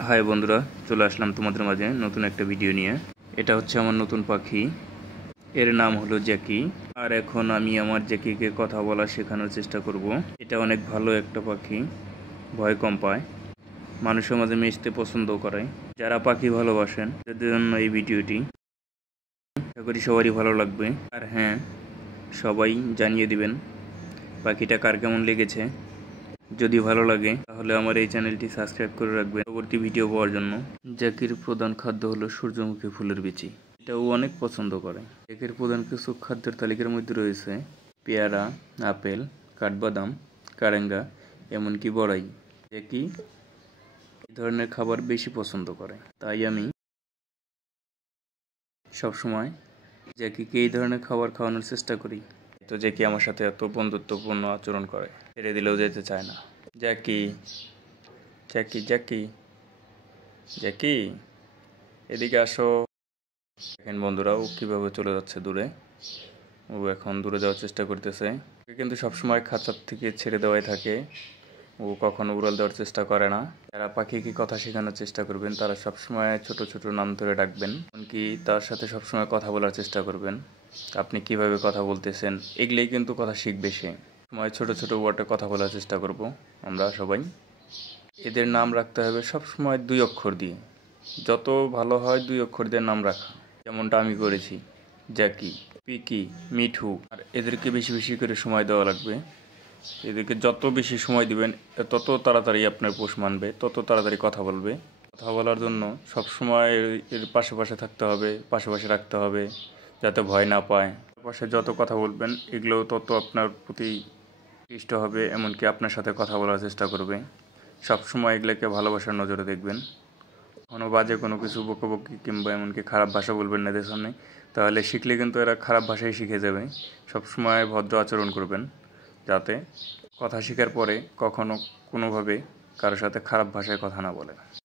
High বন্ধুরা, চলে আসলাম তোমাদের মাঝে নতুন একটা ভিডিও নিয়ে। এটা হচ্ছে আমার নতুন পাখি, এর নাম হলো জ্যাকি। আর এখন আমি আমার জ্যাকিকে কথা বলা শেখানোর চেষ্টা করব। এটা অনেক ভালো একটা পাখি, ভয় কম পায়, মানুষের মাঝে মিশতে পছন্দ করে। যারা পাখি ভালোবাসেন তাদের জন্য এই ভিডিওটি, আশা করি সবারই ভালো লাগবে। আর হ্যাঁ, সবাই জানিয়ে দিবেন পাখিটা কার কেমন লেগেছে। যদি ভালো লাগে তাহলে আমার এই চ্যানেলটি সাবস্ক্রাইব করে রাখবেন পরবর্তী ভিডিও পাওয়ার জন্য। জ্যাকির প্রধান খাদ্য হলো সূর্যমুখী ফুলের বিচি, এটা ও অনেক পছন্দ করে। জ্যাকির প্রধান কিছু খাদ্যের তালিকার মধ্যে রয়েছে পেয়ারা, আপেল, কাঠবাদাম, কারেঙ্গা, এমনকি বড়াই। জ্যাকি এই ধরনের খাবার বেশি পছন্দ করে, তাই আমি সবসময় জ্যাকিকে এই ধরনের খাবার খাওয়ানোর চেষ্টা করি। তো জ্যাকি আমার সাথে এত বন্ধুত্বপূর্ণ আচরণ করে, ছেড়ে দিলেও যেতে চায় না। জ্যাকি, জ্যাকি, জ্যাকি, জ্যাকি, এদিকে আসো। দেখেন বন্ধুরা, ও কীভাবে চলে যাচ্ছে দূরে। ও এখন দূরে যাওয়ার চেষ্টা করতেছে, কিন্তু সবসময় খাঁচার থেকে ছেড়ে দেওয়াই থাকে। ও কখনো উড়াল দেওয়ার চেষ্টা করে না। যারা পাখিকে কথা শেখানোর চেষ্টা করবেন তারা সবসময় ছোট ছোট নাম ধরে ডাকবেন, এমনকি তার সাথে সবসময় কথা বলার চেষ্টা করবেন। আপনি কিভাবে কথা বলতেছেন, এগুলোই কিন্তু কথা শিখবে সে। সময় ছোট ছোট ওয়ার্ডে কথা বলার চেষ্টা করব আমরা সবাই। এদের নাম রাখতে হবে সবসময় 2 অক্ষর দিয়ে, যত ভালো হয় 2 অক্ষর দিয়ে নাম রাখা, যেমনটা আমি করেছি। জ্যাকি, পিকি, মিঠু। আর এদেরকে বেশি বেশি করে সময় দেওয়া লাগবে। এদেরকে যত বেশি সময় দিবেন তত তাড়াতাড়ি আপনার পোষ মানবে, তত তাড়াতাড়ি কথা বলবে। কথা বলার জন্য সবসময় এর পাশে পাশে থাকতে হবে, পাশে পাশে রাখতে হবে, যাতে ভয় না পায়। পাশে যত কথা বলবেন এগুলো তত আপনার প্রতি আকৃষ্ট হবে, এমনকি আপনার সাথে কথা বলার চেষ্টা করবে। সবসময় এগুলোকে ভালোবাসার নজরে দেখবেন। কোনো বাজে কোনো কিছু বকাবকি কিংবা এমনকি খারাপ ভাষা বলবেন না এদের সামনে, তাহলে শিখলে কিন্তু এরা খারাপ ভাষাই শিখে যাবে। সবসময় ভদ্র আচরণ করবেন, যাতে কথা শেখার পরে কখনো কোনোভাবে কারোর সাথে খারাপ ভাষায় কথা না বলে।